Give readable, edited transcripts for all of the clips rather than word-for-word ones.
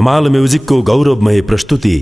हमाल म्युजिकको गौरवमय प्रस्तुति।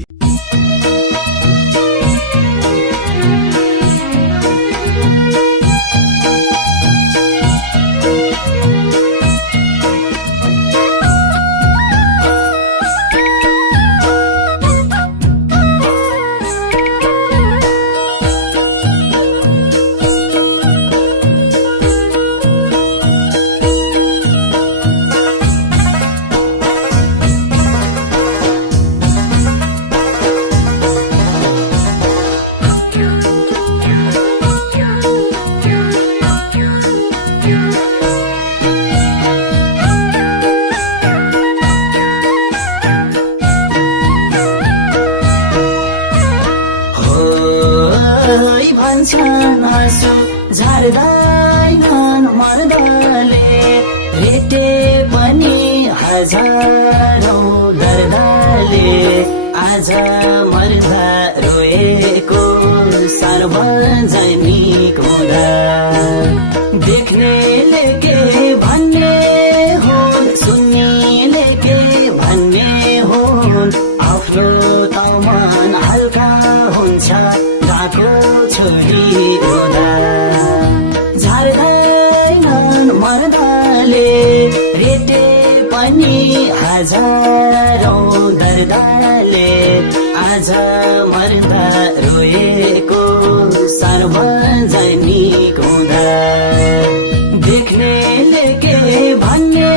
भन्छन् हाँसु झार्दैनन् मर्दले, रेटे पनि हजारौं दर्दले। आज मर्दा रोएको सार्वजनिक हुँदा देख्नेले के भन्ने हुन्, सुन्नेले के भन्ने हुन्। आफ्नो त मन हल्का हुन्छ डाको छोरी हुँदा। झार्दैनन् मर्दले, रेटे पनि हजारौं दर्दले। आज मर्दा रोएको सार्वजनिक हुँदा देख्नेले के भन्ने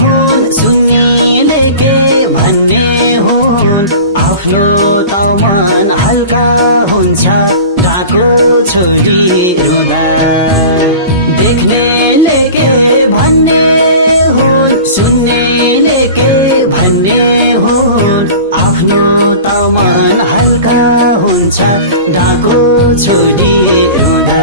हुन्, सुन्नेले के भन्ने हुन्। आफ्नो त मन हल्का हुन्छ डाको छोरी रुँदा। देख्नेले के भन्ने हुन्, सुन्नेले के भन्ने हुन्। आफ्नो त मन हल्का हुन्छ डाको छोरी रुँदा।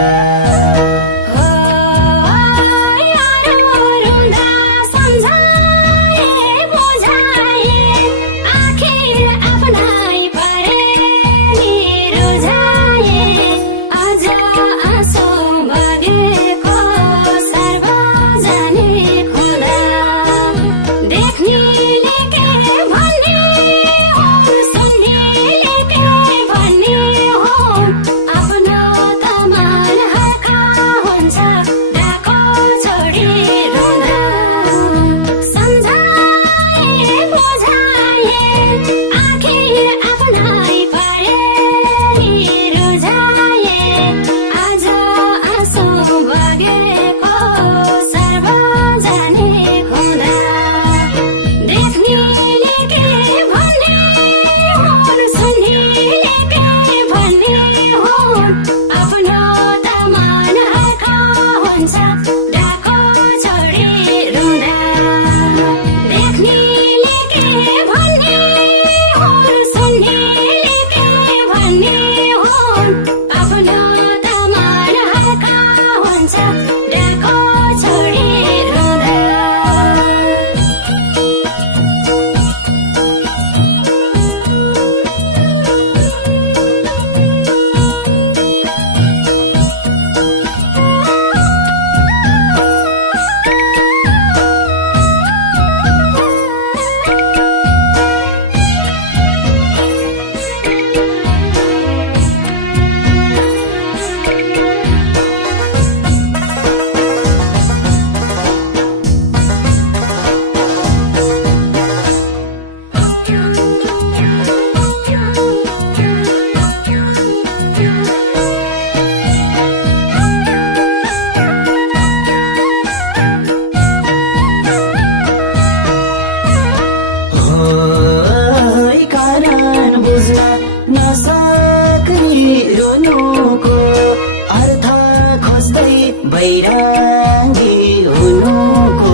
बैरागी हुनुको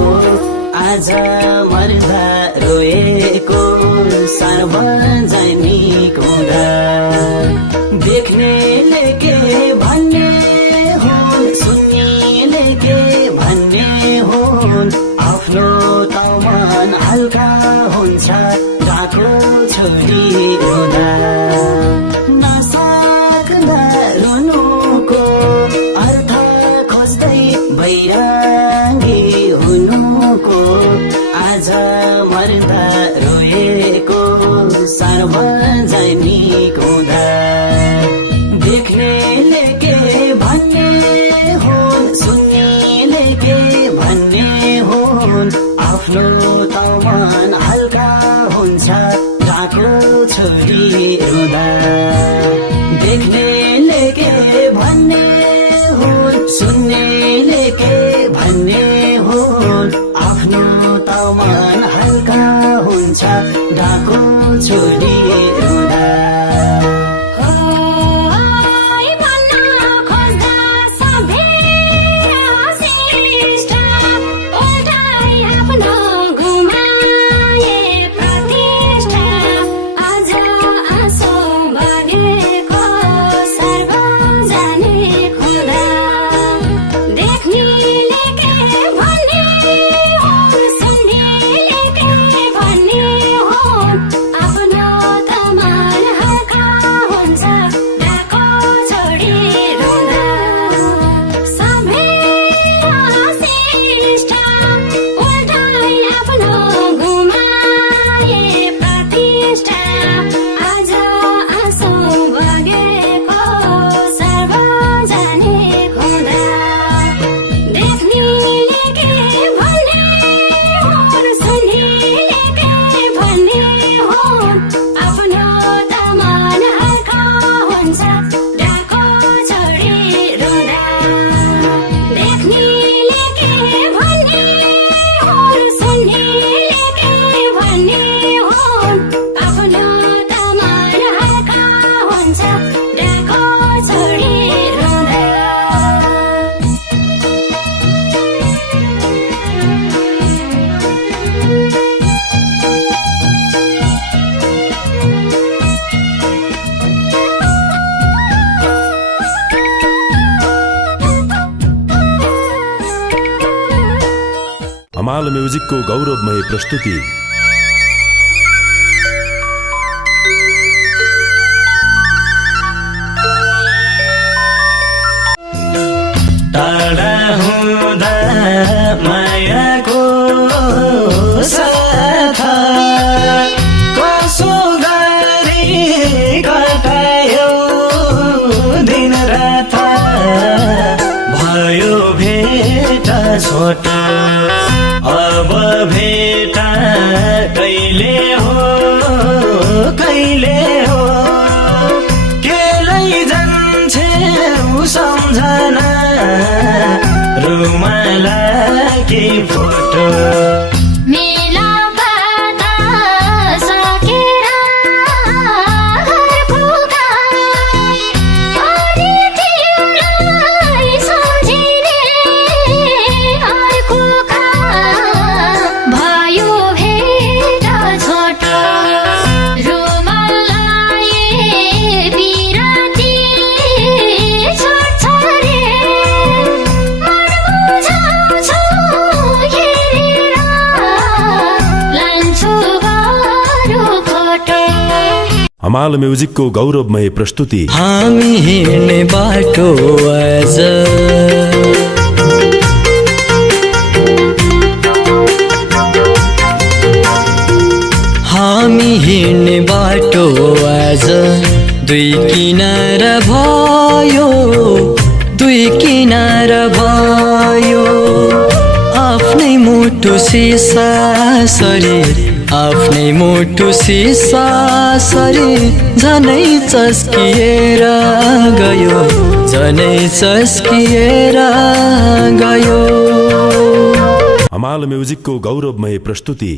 आज मर्दा रोएको सार्वजनिक हुँदा देख्नेले के भन्ने हुन्, सुन्नेले के भन्ने हुन्। आफ्नो त मन हल्का हुन्छ डाको छोरी हुँदा। नसक्दा रुनुको अर्थ खोज्दै बैरागी हुनुको आज मर्दा रोए सार्वजनिक हुँदा देख्नेले के भन्ने हुन् सुन्नेले के भन्ने हुन् आफ्नो त मन हल्का हुन्छ काको छोरी रुँदा देख्नेले के भन्ने हुन् सुन्नेले के भन्ने हुन् आफ्नो त मन हल्का हुन्छ काको छोरी रुँदा हमाल म्युजिकको गौरवमय प्रस्तुति टाढा हुँदा मायाको साथ कसो गरी कटायो दिन रात भयो भेट छोटो अब भेट कहिले हो केलाई जान्छे सम्झना रुमाला के फोटो हमाल म्युजिकको गौरवमय प्रस्तुति हामी हिँड्ने बाटो आज हामी हिँड्ने बाटो आज दुई किनारा भयो आफ्नै मुटु सिसा शरीर आफ्नै मुटु सिसा शरीर झनै चस्किएर गयो हमाल म्युजिकको गौरवमय प्रस्तुति